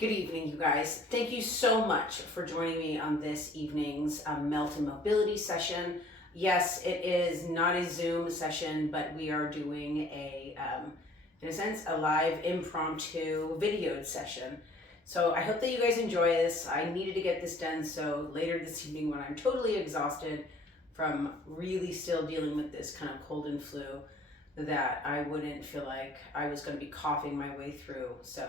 Good evening, you guys. Thank you so much for joining me on this evening's Melt and Mobility session. Yes, it is not a Zoom session, but we are doing in a sense, a live impromptu videoed session. So I hope that you guys enjoy this. I needed to get this done so later this evening when I'm totally exhausted from really still dealing with this kind of cold and flu, that I wouldn't feel like I was going to be coughing my way through. So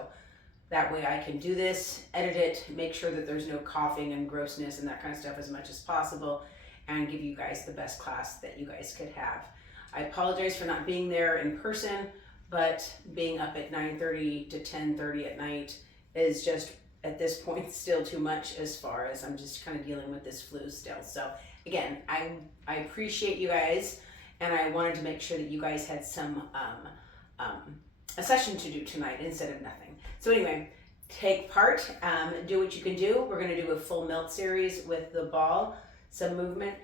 that way I can do this, edit it, make sure that there's no coughing and grossness and that kind of stuff as much as possible, and give you guys the best class that you guys could have. I apologize for not being there in person, but being up at 9:30 to 10:30 at night is just, at this point, still too much, as far as I'm just kind of dealing with this flu still. So again, I appreciate you guys, and I wanted to make sure that you guys had some a session to do tonight instead of nothing. So anyway, take part, do what you can do. We're going to do a full melt series with the ball, some movement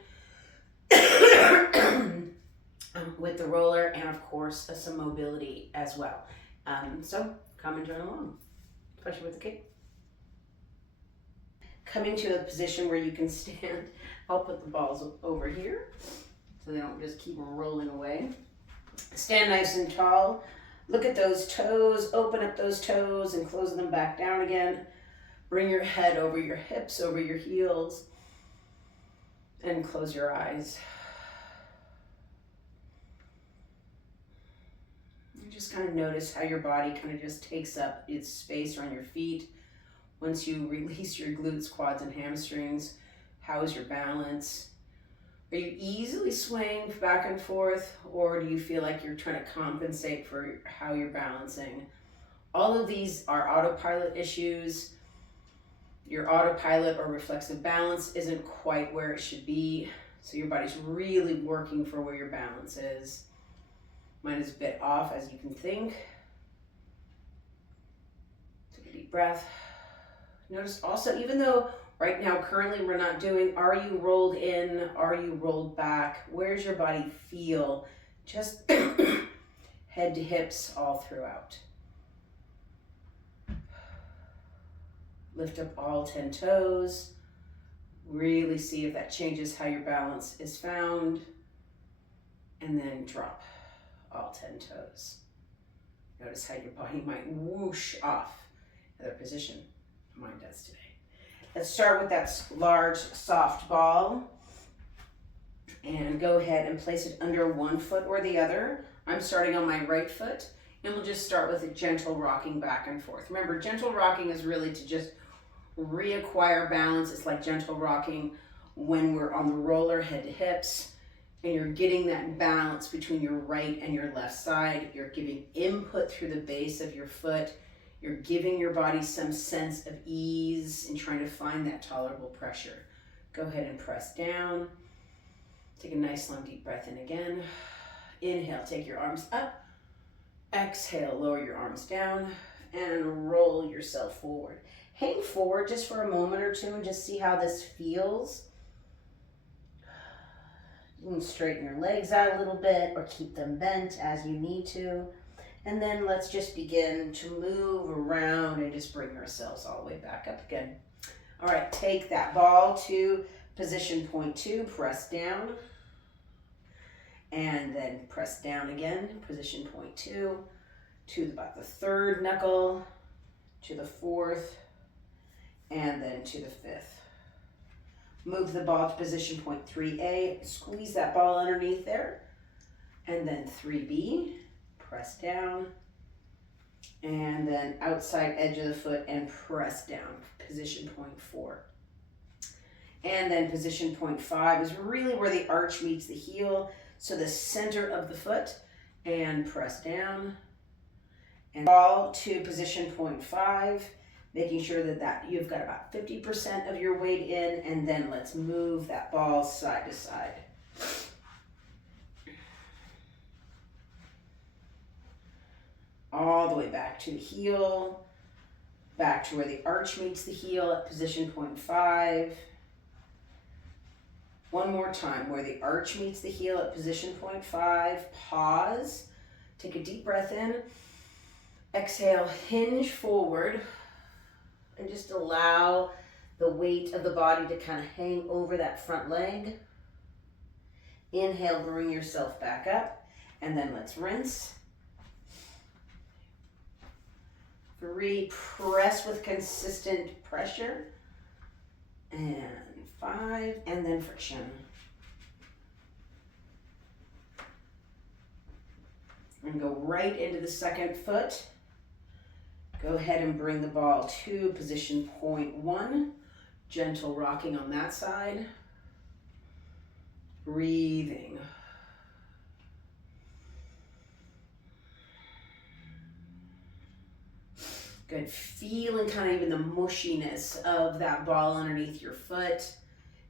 with the roller, and of course some mobility as well. So come and join along, especially with the kid. Come into a position where you can stand. I'll put the balls over here so they don't just keep rolling away. Stand nice and tall. Look at those toes, open up those toes and close them back down again. Bring your head over your hips, over your heels, and close your eyes. And just kind of notice how your body kind of just takes up its space around your feet. Once you release your glutes, quads, and hamstrings, how is your balance? Are you easily swaying back and forth, or do you feel like you're trying to compensate for how you're balancing? All of these are autopilot issues. Your autopilot or reflexive balance isn't quite where it should be, so your body's really working for where your balance is. Mine is a bit off, as you can think. Take a deep breath. Notice also, even though right now, currently, we're not doing, are you rolled in? Are you rolled back? Where's your body feel? Just head to hips all throughout. Lift up all 10 toes. Really see if that changes how your balance is found. And then drop all 10 toes. Notice how your body might whoosh off the other position. Mine does today. Let's start with that large, soft ball, and go ahead and place it under one foot or the other. I'm starting on my right foot, and we'll just start with a gentle rocking back and forth. Remember, gentle rocking is really to just reacquire balance. It's like gentle rocking when we're on the roller, head to hips, and you're getting that balance between your right and your left side. You're giving input through the base of your foot. You're giving your body some sense of ease and trying to find that tolerable pressure. Go ahead and press down. Take a nice long deep breath in again. Inhale, take your arms up. Exhale, lower your arms down and roll yourself forward. Hang forward just for a moment or two and just see how this feels. You can straighten your legs out a little bit or keep them bent as you need to. And then let's just begin to move around and just bring ourselves all the way back up again. All right, take that ball to position point 2, press down. And then press down again, position point 2, to about the third knuckle, to the fourth, and then to the fifth. Move the ball to position point 3A, squeeze that ball underneath there, and then 3B. Press down, and then outside edge of the foot and press down, position point 4. And then position point 5 is really where the arch meets the heel, so the center of the foot, and press down, and ball to position point 5, making sure that you've got about 50% of your weight in, and then let's move that ball side to side. All the way back to the heel, back to where the arch meets the heel at position point 5. One more time, where the arch meets the heel at position point 5. Pause, take a deep breath in, exhale, hinge forward, And just allow the weight of the body to kind of hang over that front leg. Inhale, bring yourself back up, and then let's rinse. 3, press with consistent pressure. And 5, and then friction. And go right into the second foot. Go ahead and bring the ball to position point 1. Gentle rocking on that side. Breathing. Good. Feeling kind of even the mushiness of that ball underneath your foot.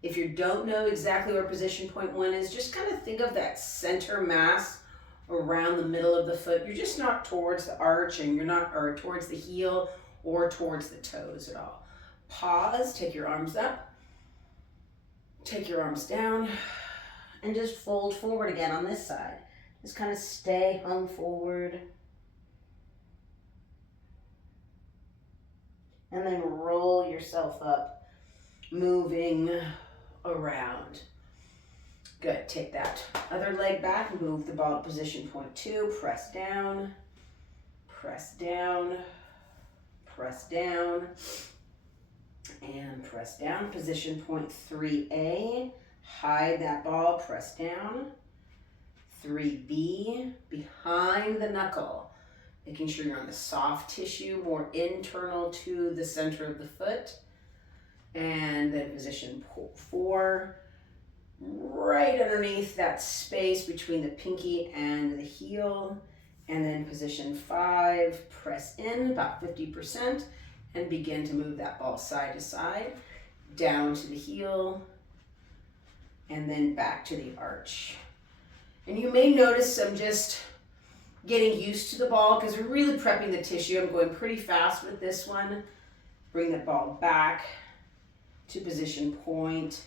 If you don't know exactly where position point 1 is, just kind of think of that center mass around the middle of the foot. You're just not towards the arch, and you're not or towards the heel or towards the toes at all. Pause, take your arms up, take your arms down, and just fold forward again on this side. Just kind of stay hung forward. And then roll yourself up, moving around. Good, take that other leg back, move the ball to position point 2, press down, press down, press down, and press down. Position point 3A, hide that ball, press down. 3B, behind the knuckle, making sure you're on the soft tissue, more internal to the center of the foot. And then position 4, right underneath that space between the pinky and the heel. And then position 5, press in about 50% and begin to move that ball side to side, down to the heel, and then back to the arch. And you may notice I'm just getting used to the ball because we're really prepping the tissue. I'm going pretty fast with this one. Bring the ball back to position point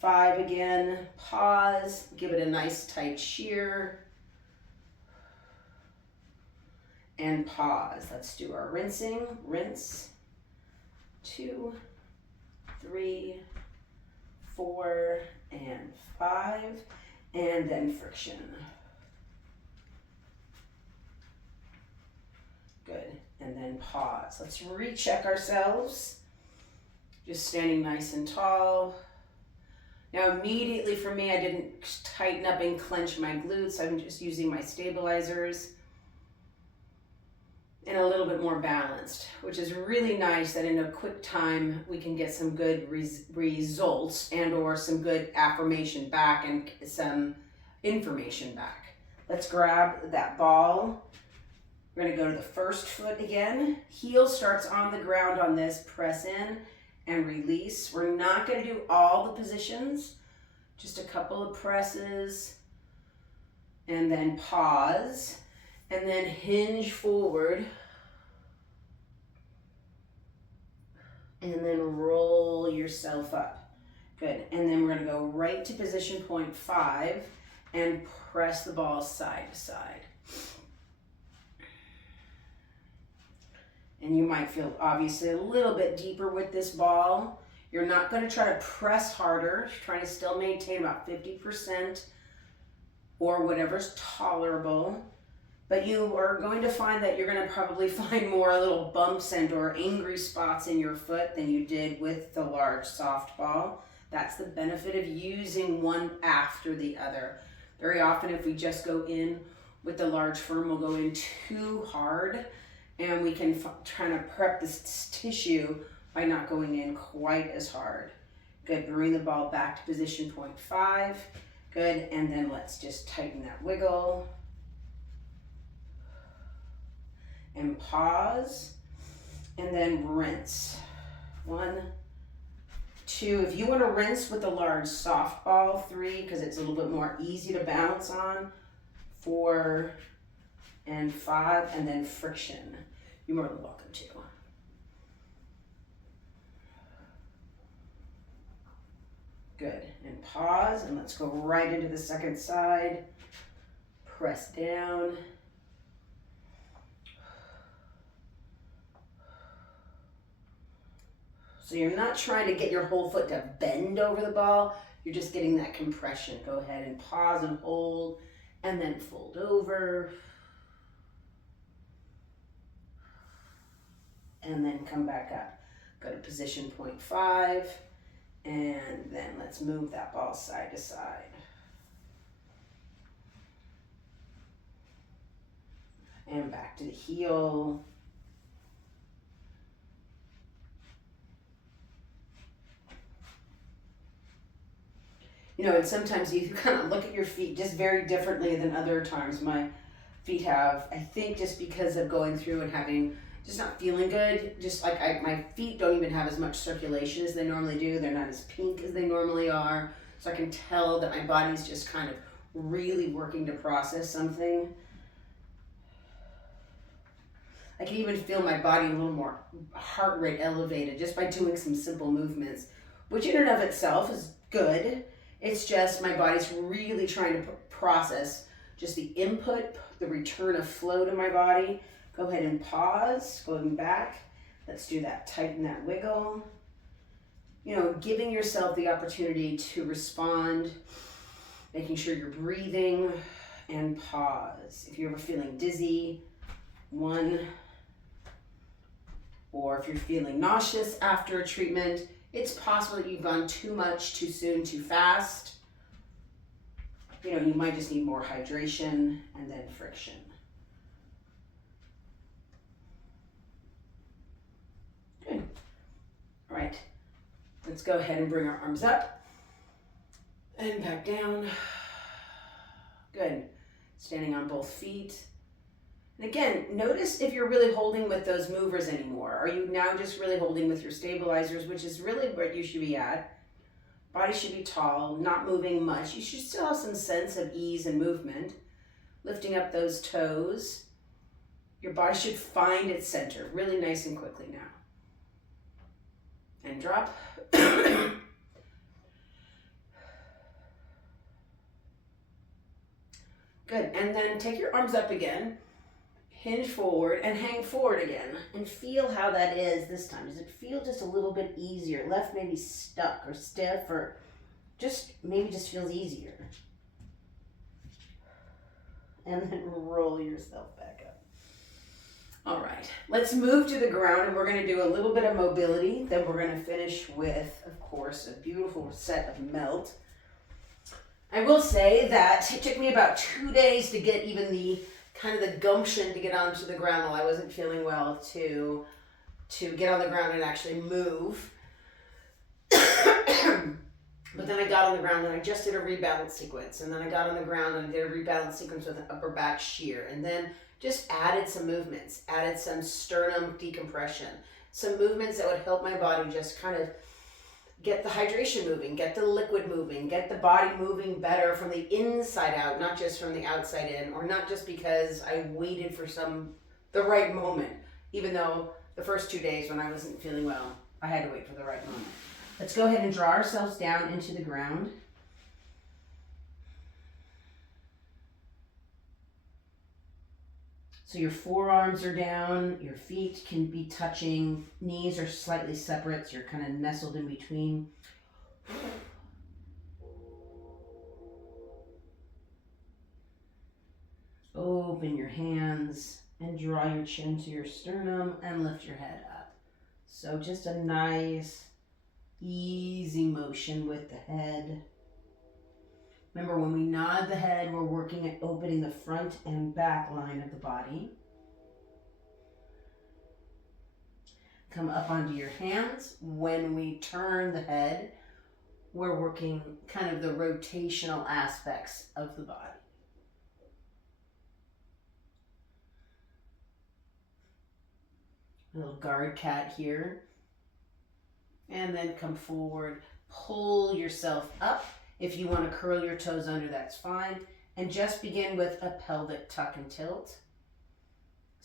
5 again. Pause, give it a nice tight shear. And pause. Let's do our rinsing. Rinse. 2, 3, 4, and 5. And then friction. Good. And then pause. Let's recheck ourselves. Just standing nice and tall. Now immediately for me, I didn't tighten up and clench my glutes. I'm just using my stabilizers. And a little bit more balanced, which is really nice that in a quick time we can get some good results and or some good affirmation back and some information back. Let's grab that ball. We're going to go to the first foot again. Heel starts on the ground on this. Press in and release. We're not going to do all the positions, just a couple of presses, and then pause. And then hinge forward. And then roll yourself up. Good. And then we're going to go right to position point 5 and press the ball side to side. And you might feel obviously a little bit deeper with this ball. You're not going to try to press harder. You're trying to still maintain about 50% or whatever's tolerable. But you are going to find that you're going to probably find more little bumps and or angry spots in your foot than you did with the large soft ball. That's the benefit of using one after the other. Very often if we just go in with the large firm, we'll go in too hard and we can try to prep this tissue by not going in quite as hard. Good, bring the ball back to position point 5. Good, and then let's just tighten that wiggle. And pause, and then rinse. 1, 2. If you want to rinse with the large soft ball, 3, because it's a little bit more easy to balance on. 4 and 5, and then friction. You're more than welcome to. Good, and pause, and let's go right into the second side. Press down. So you're not trying to get your whole foot to bend over the ball. You're just getting that compression. Go ahead and pause and hold, and then fold over. And then come back up. Go to position point 5, and then let's move that ball side to side. And back to the heel. You know, and sometimes you kind of look at your feet just very differently than other times my feet have. I think just because of going through and having, just not feeling good, just like my feet don't even have as much circulation as they normally do. They're not as pink as they normally are. So I can tell that my body's just kind of really working to process something. I can even feel my body a little more heart rate elevated just by doing some simple movements, which in and of itself is good. It's just my body's really trying to process just the input, the return of flow to my body. Go ahead and pause, going back. Let's do that, tighten that wiggle. You know, giving yourself the opportunity to respond, making sure you're breathing, and pause. If you're ever feeling dizzy, 1, or if you're feeling nauseous after a treatment, it's possible that you've gone too much, too soon, too fast. You know, you might just need more hydration and then friction. Good. All right. Let's go ahead and bring our arms up and back down. Good. Standing on both feet. And again, notice if you're really holding with those movers anymore. Are you now just really holding with your stabilizers, which is really where you should be at? Body should be tall, not moving much. You should still have some sense of ease and movement. Lifting up those toes. Your body should find its center really nice and quickly now. And drop. Good, and then take your arms up again. Hinge forward and hang forward again, and feel how that is this time. Does it feel just a little bit easier? Left maybe stuck or stiff, or just maybe just feels easier. And then roll yourself back up. All right, let's move to the ground, and we're going to do a little bit of mobility. Then we're going to finish with, of course, a beautiful set of melt. I will say that it took me about 2 days to get even the kind of the gumption to get onto the ground while I wasn't feeling well to get on the ground and actually move. But then I got on the ground and I just did a rebalance sequence, and then I got on the ground and I did a rebalance sequence with an upper back shear, and then just added some movements, added some sternum decompression, some movements that would help my body just kind of get the hydration moving, get the liquid moving, get the body moving better from the inside out, not just from the outside in, or not just because I waited for the right moment, even though the first 2 days when I wasn't feeling well, I had to wait for the right moment. Let's go ahead and draw ourselves down into the ground. So your forearms are down, your feet can be touching, knees are slightly separate, so you're kind of nestled in between. Open your hands and draw your chin to your sternum and lift your head up. So just a nice, easy motion with the head. Remember, when we nod the head, we're working at opening the front and back line of the body. Come up onto your hands. When we turn the head, we're working kind of the rotational aspects of the body. A little guard cat here. And then come forward, pull yourself up. If you want to curl your toes under, that's fine. And just begin with a pelvic tuck and tilt.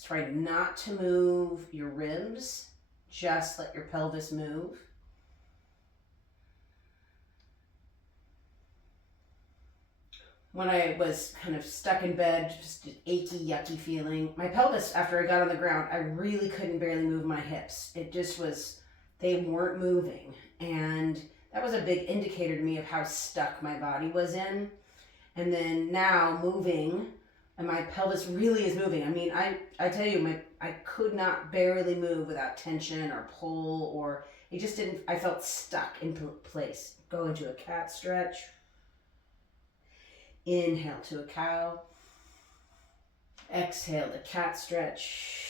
Try not to move your ribs. Just let your pelvis move. When I was kind of stuck in bed, just an achy, yucky feeling, my pelvis, after I got on the ground, I really couldn't barely move my hips. It just was, they weren't moving. And that was a big indicator to me of how stuck my body was in. And then now moving, and my pelvis really is moving. I mean, I tell you, I could not barely move without tension or pull, or it just didn't, I felt stuck in place. Go into a cat stretch. Inhale to a cow. Exhale to cat stretch.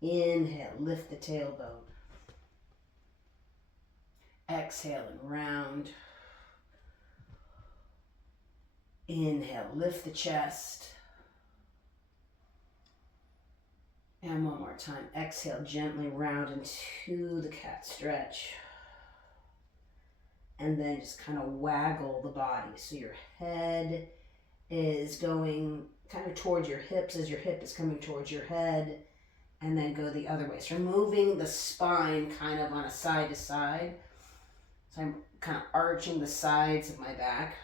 Inhale, lift the tailbone. Exhale and round. Inhale, lift the chest. And one more time. Exhale, gently round into the cat stretch. And then just kind of waggle the body. So your head is going kind of towards your hips as your hip is coming towards your head. And then go the other way. So you're moving the spine kind of on a side to side. So I'm kind of arching the sides of my back.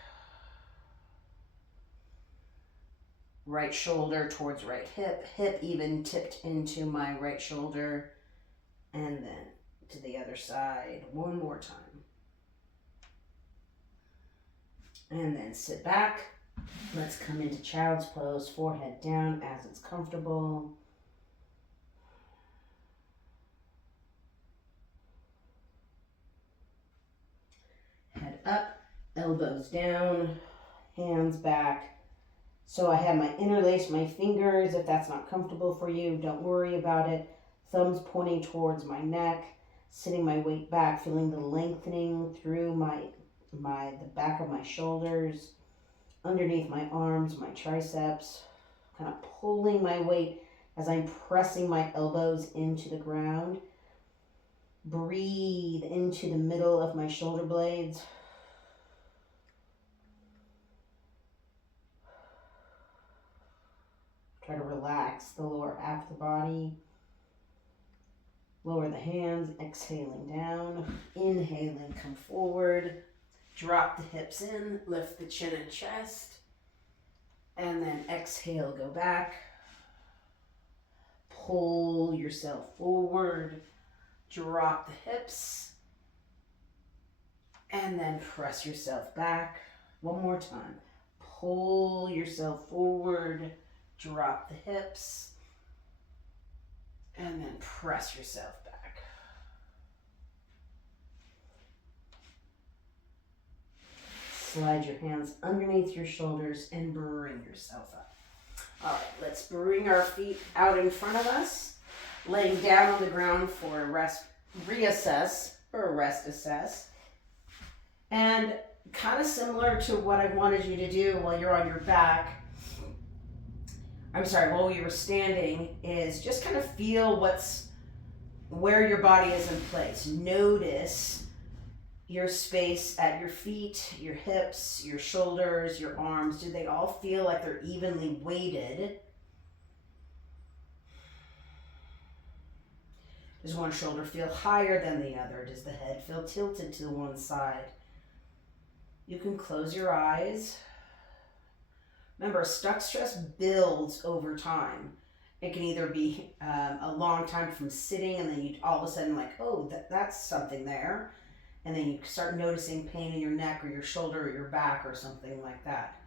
Right shoulder towards right hip. Hip even tipped into my right shoulder. And then to the other side. One more time. And then sit back. Let's come into child's pose. Forehead down as it's comfortable. Head up, elbows down, hands back. So I have interlace my fingers. If that's not comfortable for you, don't worry about it. Thumbs pointing towards my neck, sitting my weight back, feeling the lengthening through the back of my shoulders, underneath my arms, my triceps, kind of pulling my weight as I'm pressing my elbows into the ground. Breathe into the middle of my shoulder blades. Try to relax the lower half of the body. Lower the hands, exhaling down. Inhaling, come forward. Drop the hips in, lift the chin and chest. And then exhale, go back. Pull yourself forward. Drop the hips. And then press yourself back. One more time. Pull yourself forward. Drop the hips. And then press yourself back. Slide your hands underneath your shoulders and bring yourself up. All right, let's bring our feet out in front of us, laying down on the ground for a rest, reassess, or a rest assess. And kind of similar to what I wanted you to do while you're on your back, while you were standing, is just kind of feel where your body is in place. Notice your space at your feet, your hips, your shoulders, your arms. Do they all feel like they're evenly weighted? Does one shoulder feel higher than the other? Does the head feel tilted to one side? You can close your eyes. Remember, stuck stress builds over time. It can either be a long time from sitting, and then you all of a sudden that's something there. And then you start noticing pain in your neck or your shoulder or your back or something like that.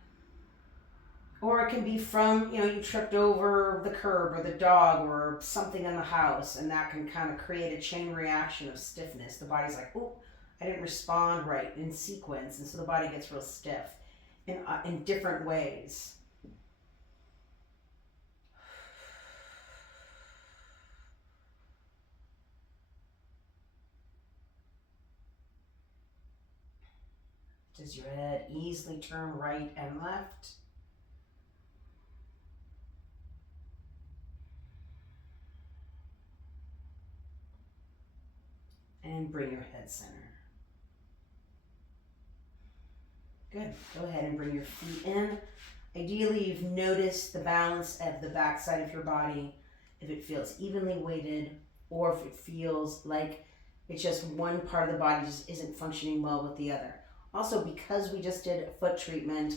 Or it can be from, you tripped over the curb or the dog or something in the house, and that can kind of create a chain reaction of stiffness. The body's like, oh, I didn't respond right in sequence, and so the body gets real stiff in different ways. Does your head easily turn right and left? And bring your head center. Good. Go ahead and bring your feet in. Ideally, you've noticed the balance of the back side of your body, if it feels evenly weighted, or if it feels like it's just one part of the body just isn't functioning well with the other. Also, because we just did a foot treatment,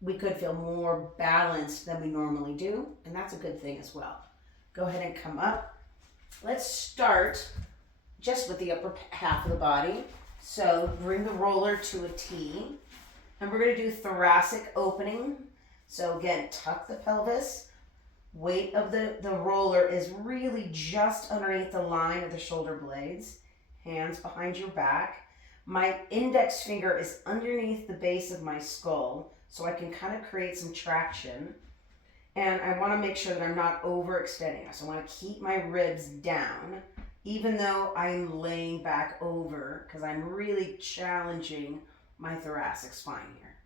we could feel more balanced than we normally do, and that's a good thing as well. Go ahead and come up. Let's start just with the upper half of the body. So bring the roller to a T, and we're going to do thoracic opening. So again, tuck the pelvis. Weight of the roller is really just underneath the line of the shoulder blades. Hands behind your back. My index finger is underneath the base of my skull, so I can kind of create some traction. And I want to make sure that I'm not overextending. So I want to keep my ribs down, even though I'm laying back over, because I'm really challenging my thoracic spine here.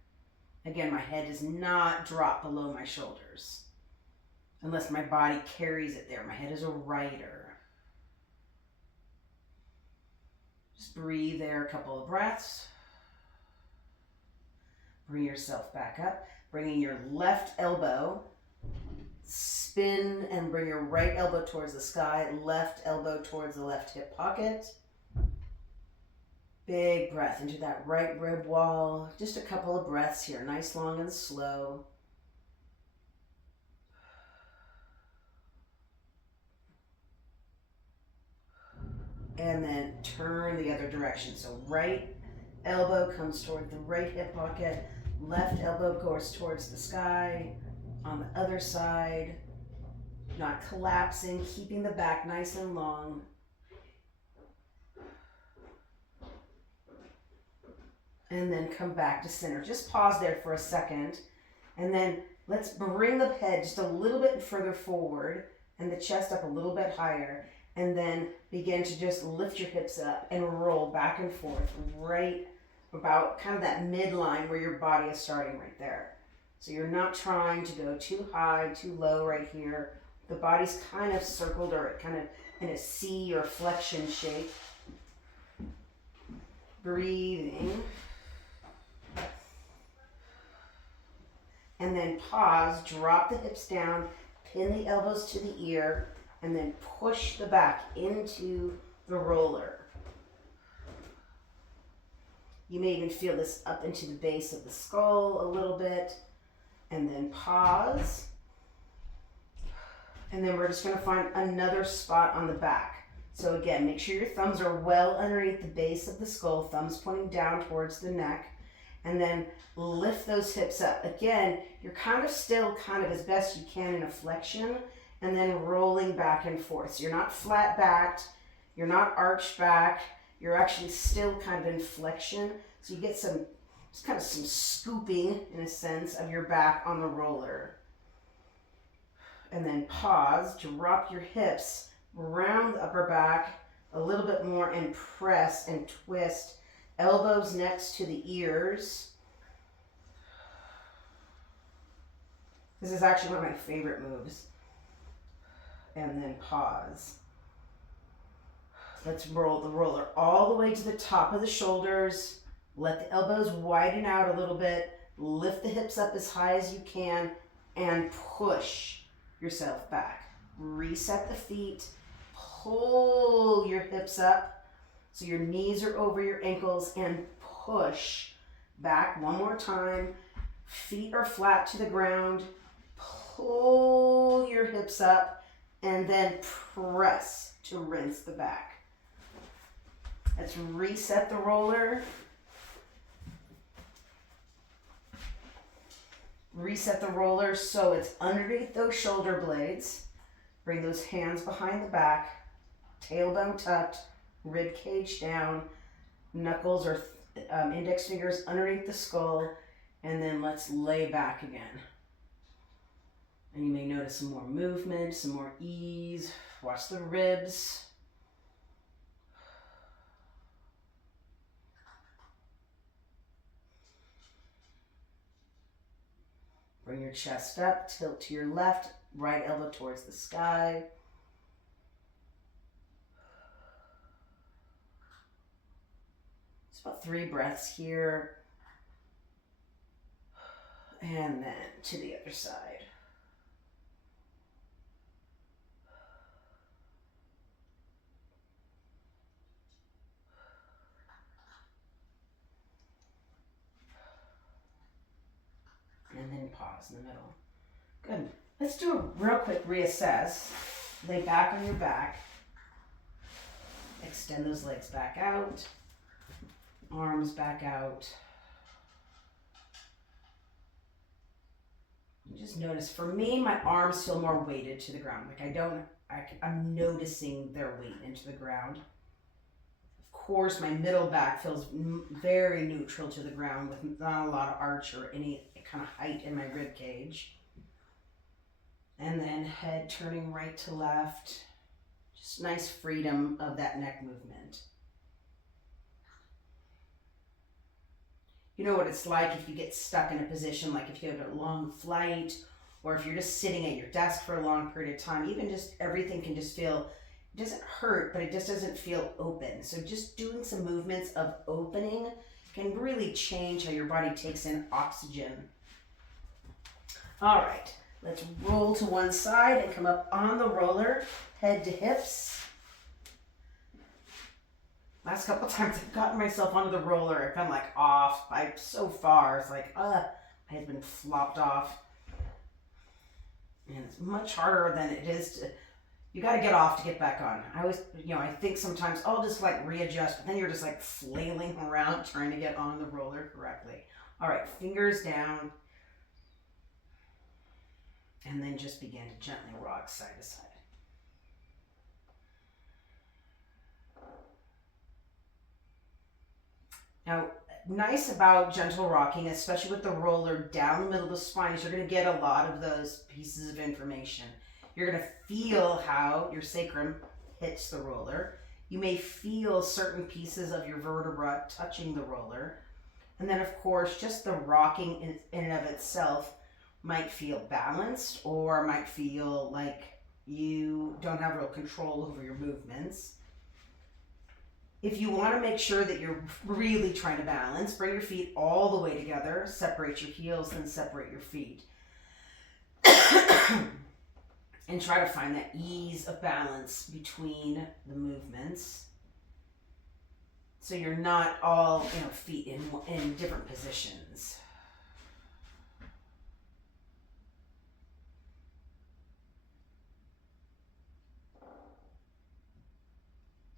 Again, my head does not drop below my shoulders unless my body carries it there. My head is a rider. Just breathe there a couple of breaths. Bring yourself back up, bringing your left elbow, spin and bring your right elbow towards the sky, left elbow towards the left hip pocket. Big breath into that right rib wall. Just a couple of breaths here, nice, long, and slow. And then turn the other direction. So right elbow comes toward the right hip pocket, left elbow goes towards the sky. On the other side, not collapsing, keeping the back nice and long. And then come back to center. Just pause there for a second. And then let's bring the head just a little bit further forward and the chest up a little bit higher. And then begin to just lift your hips up and roll back and forth right about kind of that midline where your body is starting right there. So you're not trying to go too high, too low right here. The body's kind of circled or kind of in a C or flexion shape. Breathing. And then pause, drop the hips down, pin the elbows to the ear, and then push the back into the roller. You may even feel this up into the base of the skull a little bit. And then pause. And then we're just going to find another spot on the back. So again, make sure your thumbs are well underneath the base of the skull, thumbs pointing down towards the neck. And then lift those hips up. Again, you're kind of still as best you can in a flexion, and then rolling back and forth. So you're not flat backed, you're not arched back, you're actually still kind of in flexion. So you get some scooping, in a sense, of your back on the roller. And then pause, drop your hips, round the upper back a little bit more, and press and twist. Elbows next to the ears. This is actually one of my favorite moves. And then pause. Let's roll the roller all the way to the top of the shoulders. Let the elbows widen out a little bit. Lift the hips up as high as you can and push yourself back. Reset the feet. Pull your hips up so your knees are over your ankles and push back one more time. Feet are flat to the ground. Pull your hips up and then press to rinse the back. Let's reset the roller. Reset the roller so it's underneath those shoulder blades. Bring those hands behind the back, tailbone tucked, rib cage down, knuckles or index fingers underneath the skull, and then let's lay back again. And you may notice some more movement, some more ease. Watch the ribs. Bring your chest up, tilt to your left, right elbow towards the sky. It's about 3 breaths here. And then to the other side. And then pause in the middle. Good. Let's do a real quick reassess. Lay back on your back. Extend those legs back out, arms back out. You just notice, for me, my arms feel more weighted to the ground. Like I'm noticing their weight into the ground. Of course, my middle back feels very neutral to the ground with not a lot of arch or any kind of height in my rib cage. And then head turning right to left. Just nice freedom of that neck movement. You know what it's like if you get stuck in a position, like if you have a long flight, or if you're just sitting at your desk for a long period of time, even just everything can just feel, it doesn't hurt, but it just doesn't feel open. So just doing some movements of opening can really change how your body takes in oxygen. All right, let's roll to one side and come up on the roller, head to hips. Last couple times I've gotten myself onto the roller, I've been like off by so far. It's like, my head's been flopped off. And it's much harder than it is to, you got to get off to get back on. I always, I think sometimes I'll just like readjust, but then you're just like flailing around trying to get on the roller correctly. All right, fingers down. And then just begin to gently rock side to side. Now, nice about gentle rocking, especially with the roller down the middle of the spine, is you're going to get a lot of those pieces of information. You're going to feel how your sacrum hits the roller. You may feel certain pieces of your vertebra touching the roller. And then, of course, just the rocking in and of itself might feel balanced, or might feel like you don't have real control over your movements. If you want to make sure that you're really trying to balance, bring your feet all the way together, separate your heels, then separate your feet. And try to find that ease of balance between the movements. So you're not all, feet in different positions.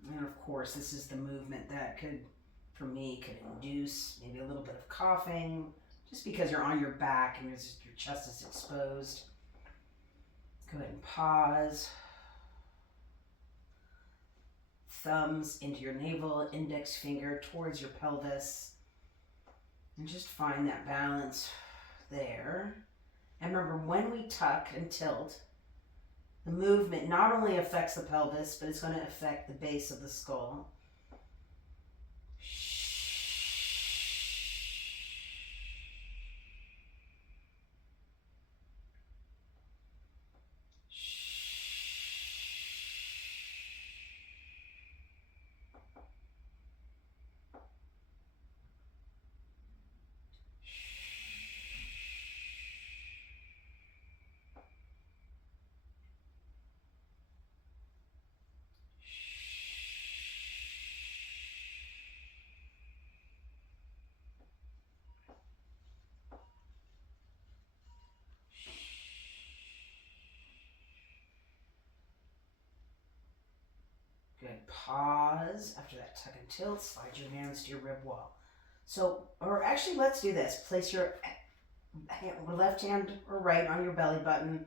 And of course, this is the movement that could induce maybe a little bit of coughing, just because you're on your back and your chest is exposed. Go ahead and pause. Thumbs into your navel, index finger towards your pelvis. And just find that balance there. And remember, when we tuck and tilt, the movement not only affects the pelvis, but it's going to affect the base of the skull. Good. Pause. After that tuck and tilt, slide your hands to your rib wall. So, or actually, let's do this. Place your left hand or right on your belly button.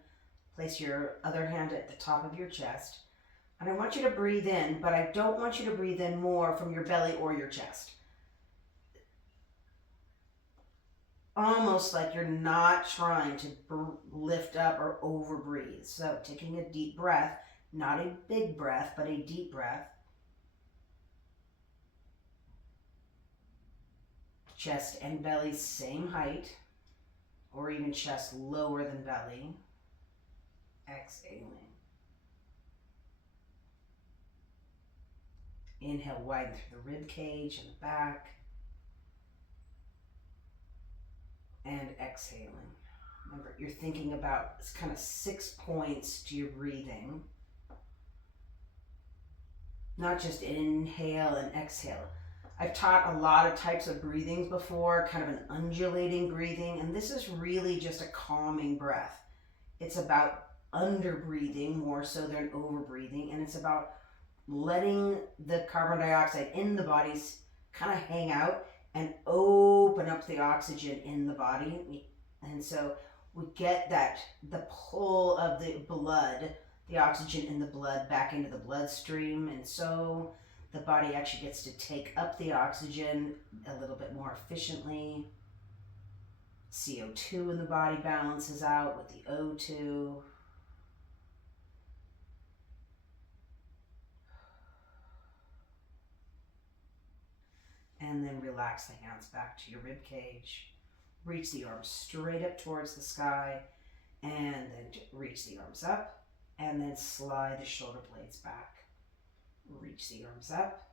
Place your other hand at the top of your chest. And I want you to breathe in, but I don't want you to breathe in more from your belly or your chest. Almost like you're not trying to lift up or over breathe. So, taking a deep breath. Not a big breath, but a deep breath. Chest and belly same height, or even chest lower than belly. Exhaling. Inhale, widen through the rib cage and the back. And exhaling. Remember, you're thinking about kind of 6 points to your breathing. Not just inhale and exhale. I've taught a lot of types of breathings before, kind of an undulating breathing, and this is really just a calming breath. It's about under breathing more so than over breathing, and it's about letting the carbon dioxide in the bodies kind of hang out and open up the oxygen in the body. And so we get the pull of the blood, the oxygen in the blood back into the bloodstream. And so the body actually gets to take up the oxygen a little bit more efficiently. CO2 in the body balances out with the O2. And then relax the hands back to your rib cage. Reach the arms straight up towards the sky, and then reach the arms up, and then slide the shoulder blades back. Reach the arms up,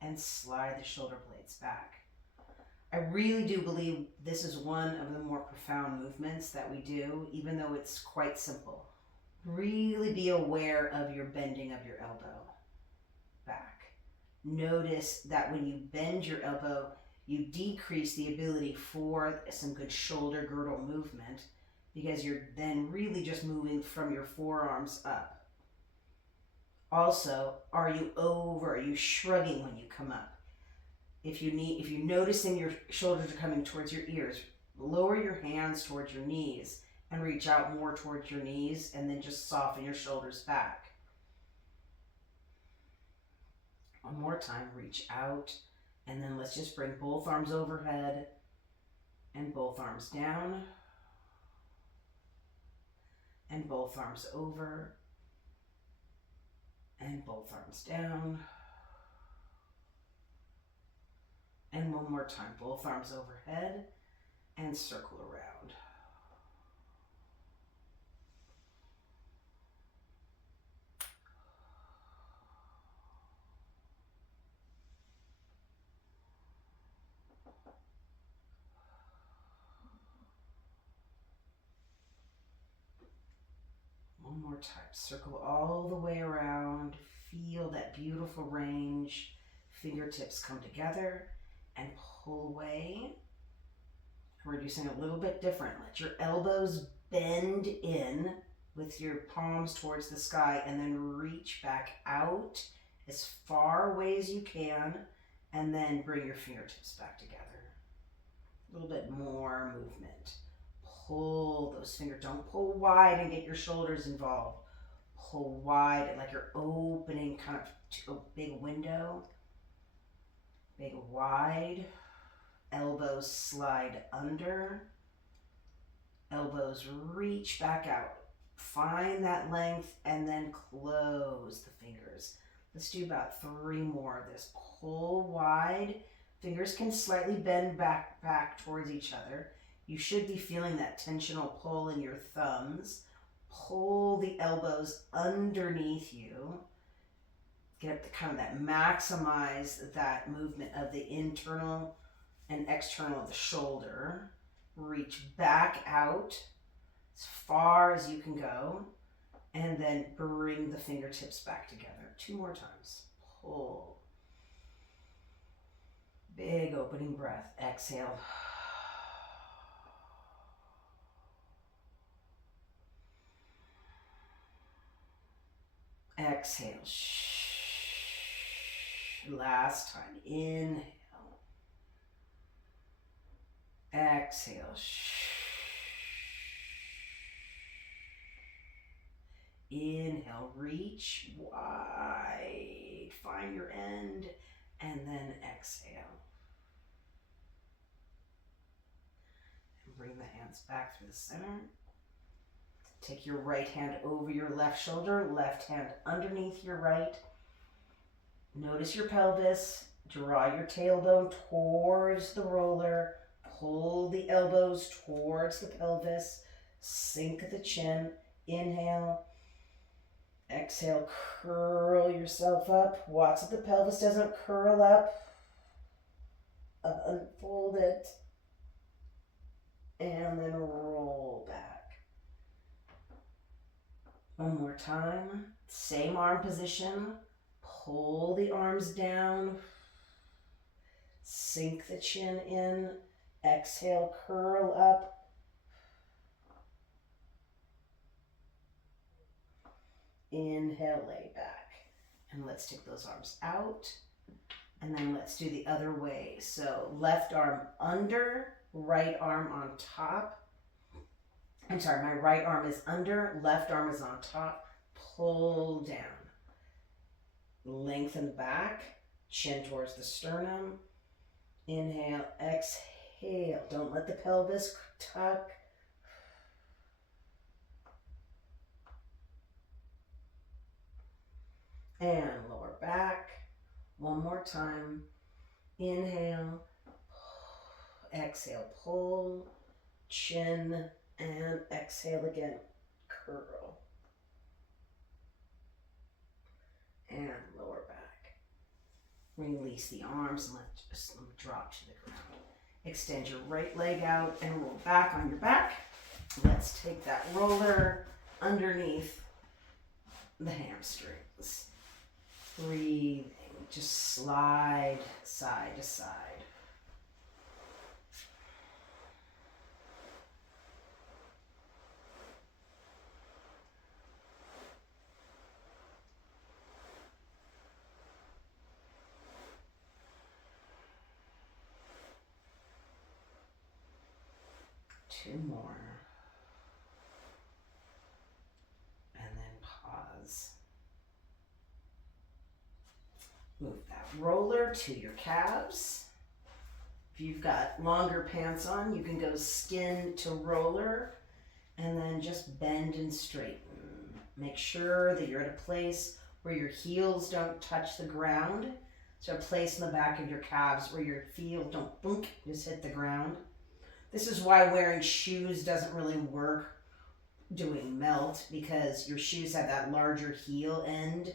and slide the shoulder blades back. I really do believe this is one of the more profound movements that we do, even though it's quite simple. Really be aware of your bending of your elbow back. Notice that when you bend your elbow, you decrease the ability for some good shoulder girdle movement because you're then really just moving from your forearms up. Also, are you shrugging when you come up? If you're noticing your shoulders are coming towards your ears, lower your hands towards your knees and reach out more towards your knees, and then just soften your shoulders back. One more time, reach out, and then let's just bring both arms overhead and both arms down, and both arms over, and both arms down. And one more time, both arms overhead and circle around. One more time, circle all the way around. Feel that beautiful range. Fingertips come together and pull away. We're doing something a little bit different. Let your elbows bend in with your palms towards the sky, and then reach back out as far away as you can, and then bring your fingertips back together. A little bit more movement. Pull those fingers. Don't pull wide and get your shoulders involved. Pull wide like you're opening kind of to a big window. Big wide. Elbows slide under. Elbows reach back out. Find that length and then close the fingers. Let's do about 3 more of this. Pull wide. Fingers can slightly bend back towards each other. You should be feeling that tensional pull in your thumbs. Pull the elbows underneath you. Get the kind of that, maximize that movement of the internal and external of the shoulder. Reach back out as far as you can go, and then bring the fingertips back together. 2 more times. Pull. Big opening breath. Exhale. Exhale. Last time. Inhale. Exhale. Inhale. Reach wide. Find your end. And then exhale. And bring the hands back through the center. Take your right hand over your left shoulder, left hand underneath your right. Notice your pelvis. Draw your tailbone towards the roller. Pull the elbows towards the pelvis. Sink the chin. Inhale. Exhale, curl yourself up. Watch that the pelvis doesn't curl up. Unfold it. And then roll back. One more time. Same arm position. Pull the arms down. Sink the chin in. Exhale, curl up. Inhale, lay back. And let's take those arms out. And then let's do the other way. So left arm under, right arm on top. I'm sorry, my right arm is under, left arm is on top. Pull down. Lengthen back, chin towards the sternum. Inhale, exhale. Don't let the pelvis tuck. And lower back. One more time. Inhale, exhale, pull, chin, and exhale again, curl. And lower back. Release the arms and let them drop to the ground. Extend your right leg out and roll back on your back. Let's take that roller underneath the hamstrings. Breathing, just slide side to side. Two more. And then pause. Move that roller to your calves. If you've got longer pants on, you can go skin to roller and then just bend and straighten. Make sure that you're at a place where your heels don't touch the ground. So a place in the back of your calves where your feet don't boonk, just hit the ground. This is why wearing shoes doesn't really work doing melt, because your shoes have that larger heel end.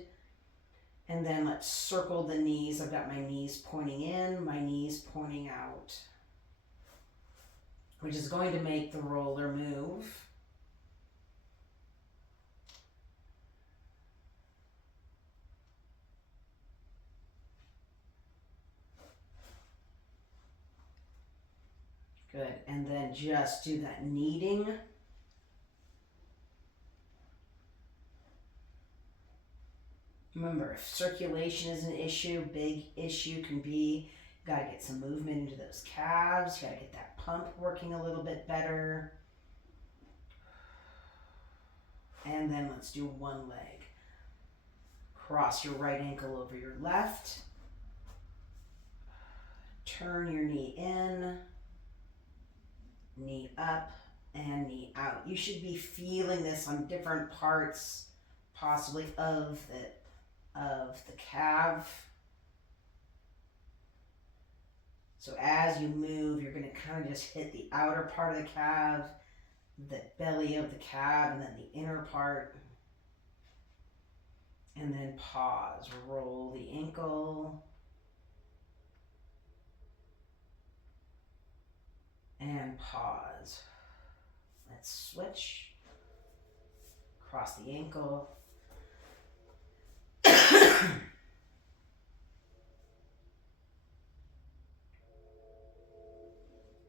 And then let's circle the knees. I've got my knees pointing in, my knees pointing out, which is going to make the roller move. Good, and then just do that kneading. Remember, if circulation is an issue, big issue can be, you gotta get some movement into those calves, you gotta get that pump working a little bit better. And then let's do one leg. Cross your right ankle over your left. Turn your knee in. Knee up and knee out. You should be feeling this on different parts, possibly of the calf. So as you move, you're going to kind of just hit the outer part of the calf, the belly of the calf, and then the inner part. And then pause. Roll the ankle. And pause. Let's switch. Cross the ankle.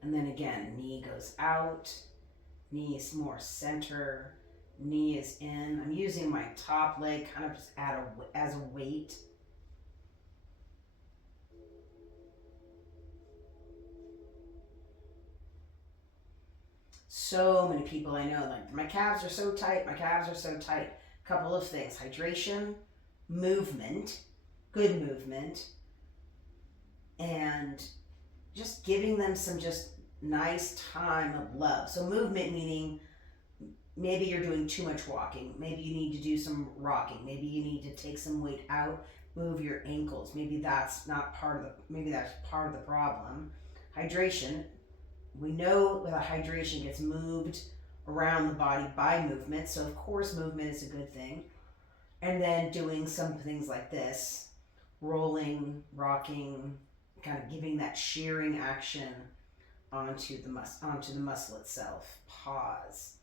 And then again, knee goes out, knee is more center, knee is in. I'm using my top leg kind of just as a weight. So many people I know, like, my calves are so tight, my calves are so tight. Couple of things: hydration, movement, good movement, and just giving them some just nice time of love. So movement meaning maybe you're doing too much walking, maybe you need to do some rocking, maybe you need to take some weight out, move your ankles. Maybe that's not maybe that's part of the problem. Hydration. We know that hydration gets moved around the body by movement, so of course movement is a good thing. And then doing some things like this, rolling, rocking, kind of giving that shearing action onto the muscle itself. Pause.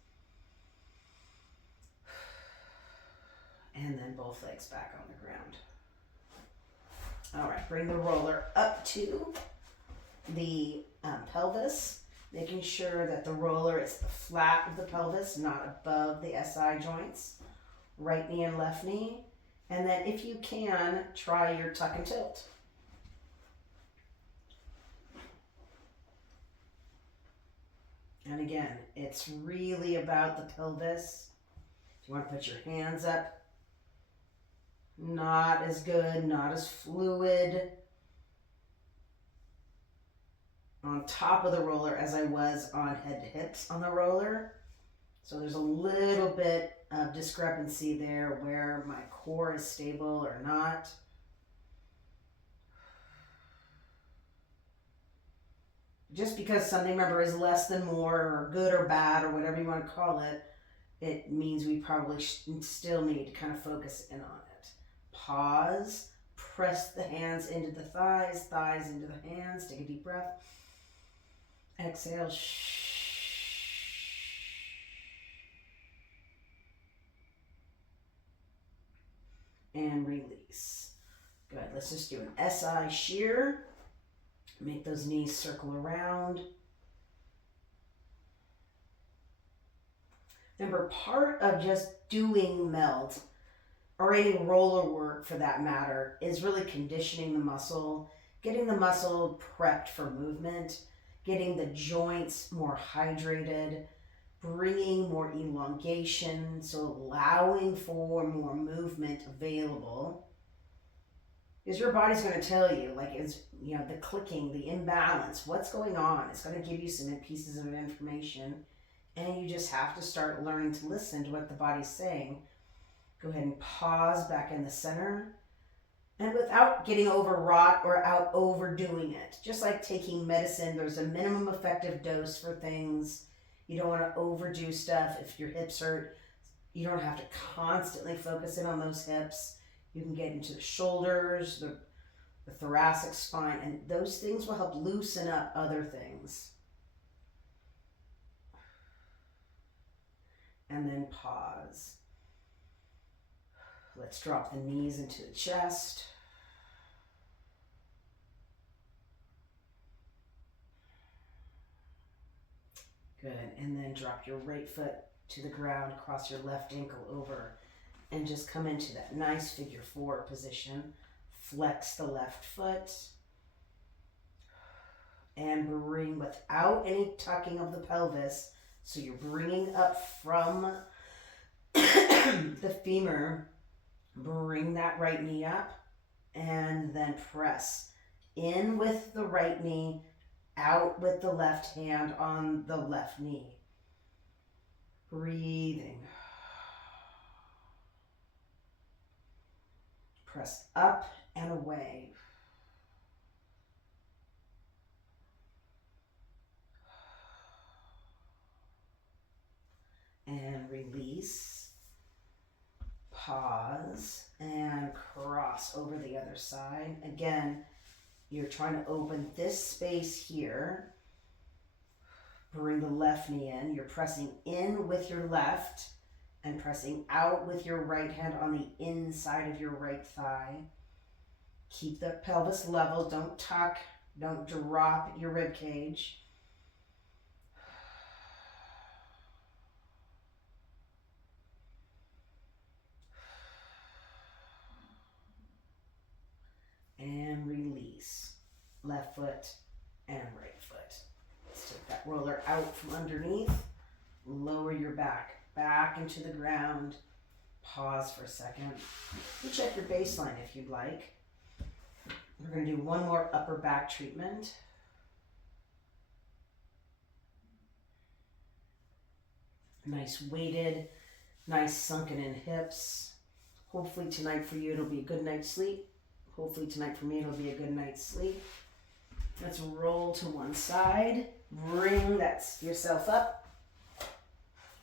And then both legs back on the ground. All right, bring the roller up to the pelvis, making sure that the roller is the flat of the pelvis, not above the SI joints. Right knee and left knee. And then if you can, try your tuck and tilt. And again, it's really about the pelvis. If you want to put your hands up, not as good, not as fluid on top of the roller as I was on head to hips on the roller. So there's a little bit of discrepancy there where my core is stable or not. Just because something, remember, is less than more or good or bad or whatever you want to call it, it means we probably still need to kind of focus in on it. Pause, press the hands into the thighs, thighs into the hands, take a deep breath. Exhale. And release. Good. Let's just do an SI shear. Make those knees circle around. Remember, part of just doing melt, or any roller work for that matter, is really conditioning the muscle, getting the muscle prepped for movement, getting the joints more hydrated, bringing more elongation, so allowing for more movement available. Because your body's going to tell you, like, it's, you know, the clicking, the imbalance, what's going on. It's going to give you some pieces of information, and you just have to start learning to listen to what the body's saying. Go ahead and pause back in the center, and without getting overwrought or out overdoing it. Just like taking medicine, there's a minimum effective dose for things. You don't want to overdo stuff. If your hips hurt, you don't have to constantly focus in on those hips. You can get into the shoulders, the thoracic spine, and those things will help loosen up other things. And then pause. Let's drop the knees into the chest. Good. And then drop your right foot to the ground, cross your left ankle over, and just come into that nice figure four position. Flex the left foot. And bring without any tucking of the pelvis. So you're bringing up from the femur. Bring that right knee up. And then press in with the right knee. Out with the left hand on the left knee. Breathing. Press up and away. And release. Pause and cross over the other side. Again, you're trying to open this space here. Bring the left knee in. You're pressing in with your left and pressing out with your right hand on the inside of your right thigh. Keep the pelvis level. Don't tuck. Don't drop your rib cage. And release. Left foot and right foot. Let's take that roller out from underneath. Lower your back into the ground. Pause for a second. You check your baseline if you'd like. We're going to do one more upper back treatment. Nice weighted, nice sunken in hips. Hopefully tonight for you it'll be a good night's sleep. Hopefully tonight for me it'll be a good night's sleep. Let's roll to one side. Bring that yourself up.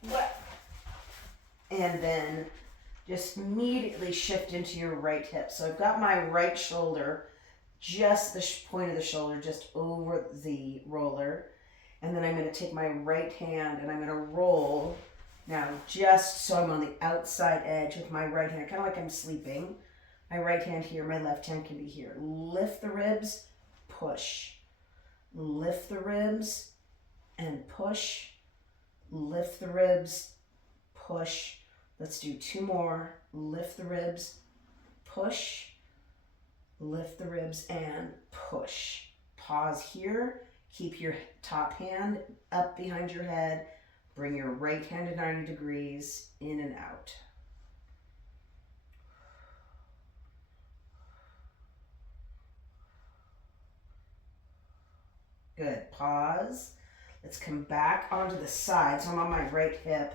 What? And then just immediately shift into your right hip. So I've got my right shoulder, just the point of the shoulder, just over the roller. And then I'm going to take my right hand and I'm going to roll. Now, just so I'm on the outside edge with my right hand, kind of like I'm sleeping. My right hand here, my left hand can be here. Lift the ribs, push. Lift the ribs and push. Lift the ribs, push. Let's do two more. Lift the ribs, push, lift the ribs and push. Pause here, keep your top hand up behind your head, bring your right hand to 90 degrees, in and out. Good, pause. Let's come back onto the side. So I'm on my right hip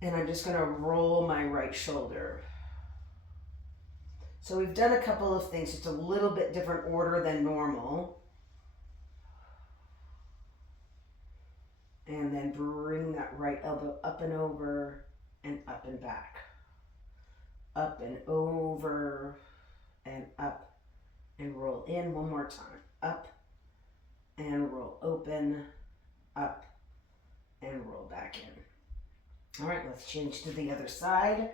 and I'm just gonna roll my right shoulder. So we've done a couple of things, just a little bit different order than normal. And then bring that right elbow up and over and up and back. Up and over and up and roll in one more time. Up and roll open, up and roll back in. All right, let's change to the other side.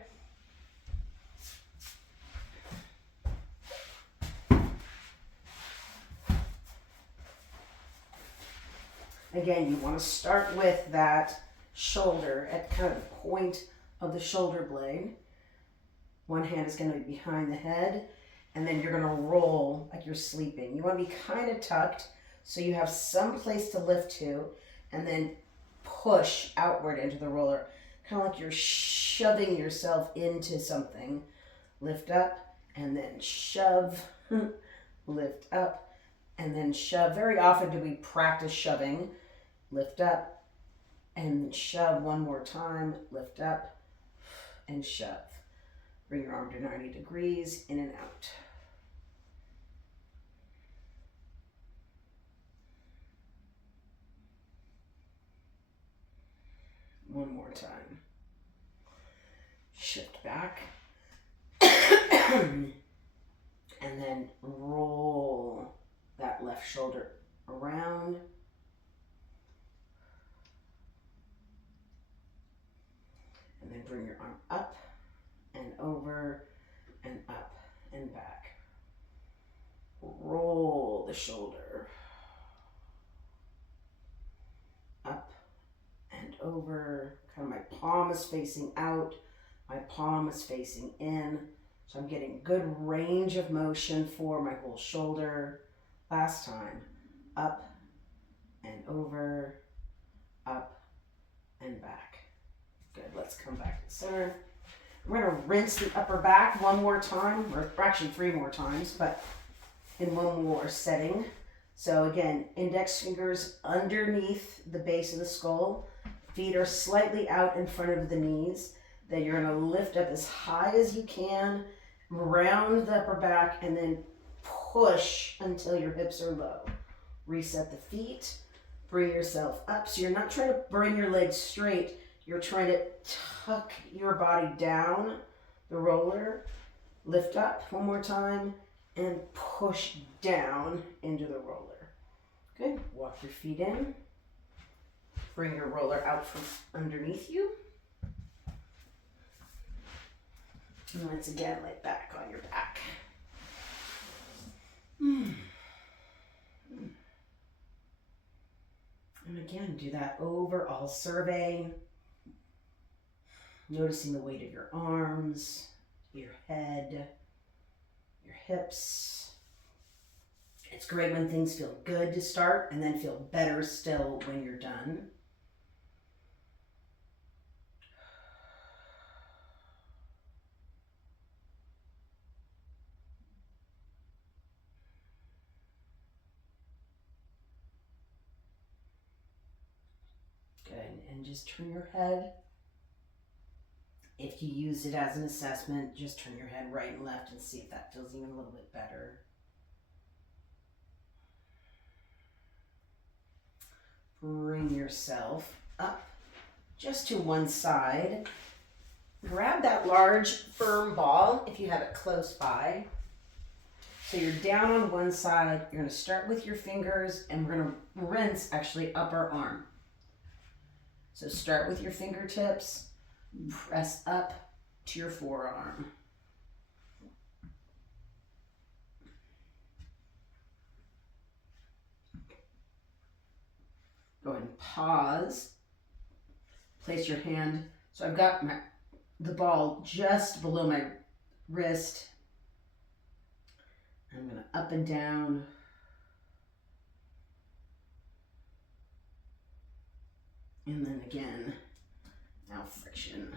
Again, you want to start with that shoulder at kind of the point of the shoulder blade. One hand is going to be behind the head, and then you're going to roll like you're sleeping. You want to be kind of tucked so you have some place to lift to, and then push outward into the roller, kind of like you're shoving yourself into something. Lift up, and then shove, lift up, and then shove. Very often do we practice shoving. Lift up and shove one more time. Lift up and shove. Bring your arm to 90 degrees, in and out. One more time. Shift back. And then roll that left shoulder around. And then bring your arm up and over and up and back. Roll the shoulder. Up and over. Kind of my palm is facing out. My palm is facing in. So I'm getting good range of motion for my whole shoulder. Last time. Up and over. Up and back. Good, let's come back to the center. We're gonna rinse the upper back one more time, or actually 3 more times, but in one more setting. So again, index fingers underneath the base of the skull. Feet are slightly out in front of the knees. Then you're gonna lift up as high as you can, round the upper back, and then push until your hips are low. Reset the feet, bring yourself up. So you're not trying to bring your legs straight, you're trying to tuck your body down the roller. Lift up one more time and push down into the roller. Good. Walk your feet in. Bring your roller out from underneath you. And once again, lay back on your back. And again, do that overall survey. Noticing the weight of your arms, your head, your hips. It's great when things feel good to start and then feel better still when you're done. Good, and just turn your head. If you use it as an assessment, just turn your head right and left and see if that feels even a little bit better. Bring yourself up just to one side. Grab that large firm ball if you have it close by. So you're down on one side. You're going to start with your fingers and we're going to rinse actually upper arm. So start with your fingertips. Press up to your forearm. Go ahead and pause. Place your hand. So I've got the ball just below my wrist going to up and down. And then again, now friction.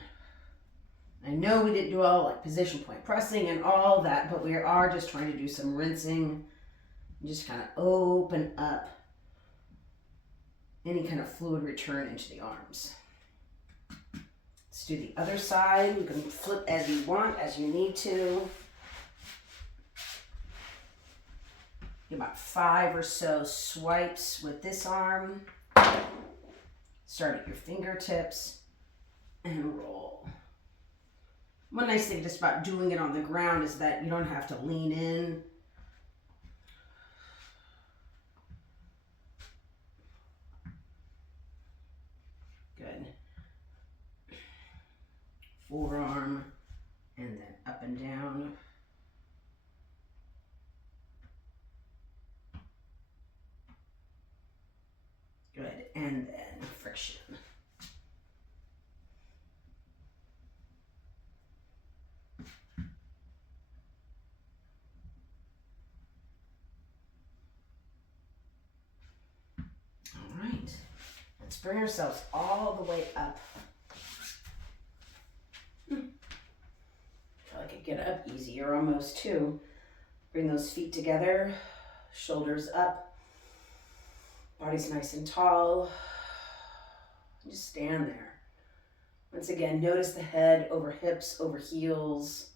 I know we didn't do all like position point pressing and all that, but we are just trying to do some rinsing. Just kind of open up any kind of fluid return into the arms. Let's do the other side. You can flip as you want, as you need to. About 5 or so swipes with this arm. Start at your fingertips and roll. One nice thing just about doing it on the ground is that you don't have to lean in. Good. Forearm and then up and down. Good, and then friction. All right, let's bring ourselves all the way up. I feel like I get up easier almost too. Bring those feet together, shoulders up. Body's nice and tall. Just stand there. Once again, notice the head over hips, over heels.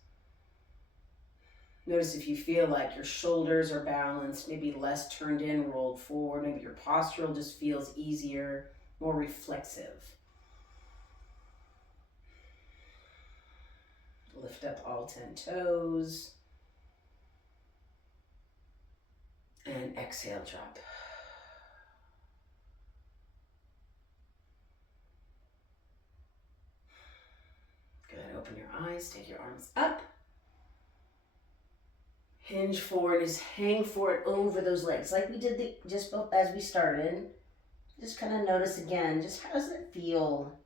Notice if you feel like your shoulders are balanced, maybe less turned in, rolled forward. Maybe your postural just feels easier, more reflexive. Lift up all 10 toes. And exhale, drop. Good, open your eyes, take your arms up. Hinge forward, just hang forward over those legs like we did just as we started. Just kind of notice again, just how does it feel?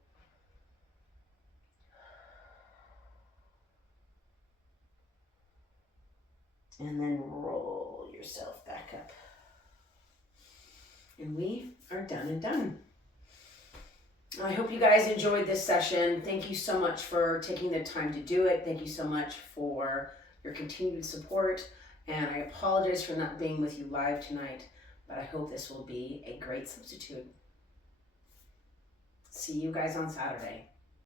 And then roll yourself back up. And we are done and done. I hope you guys enjoyed this session. Thank you so much for taking the time to do it. Thank you so much for your continued support. And I apologize for not being with you live tonight, but I hope this will be a great substitute. See you guys on Saturday.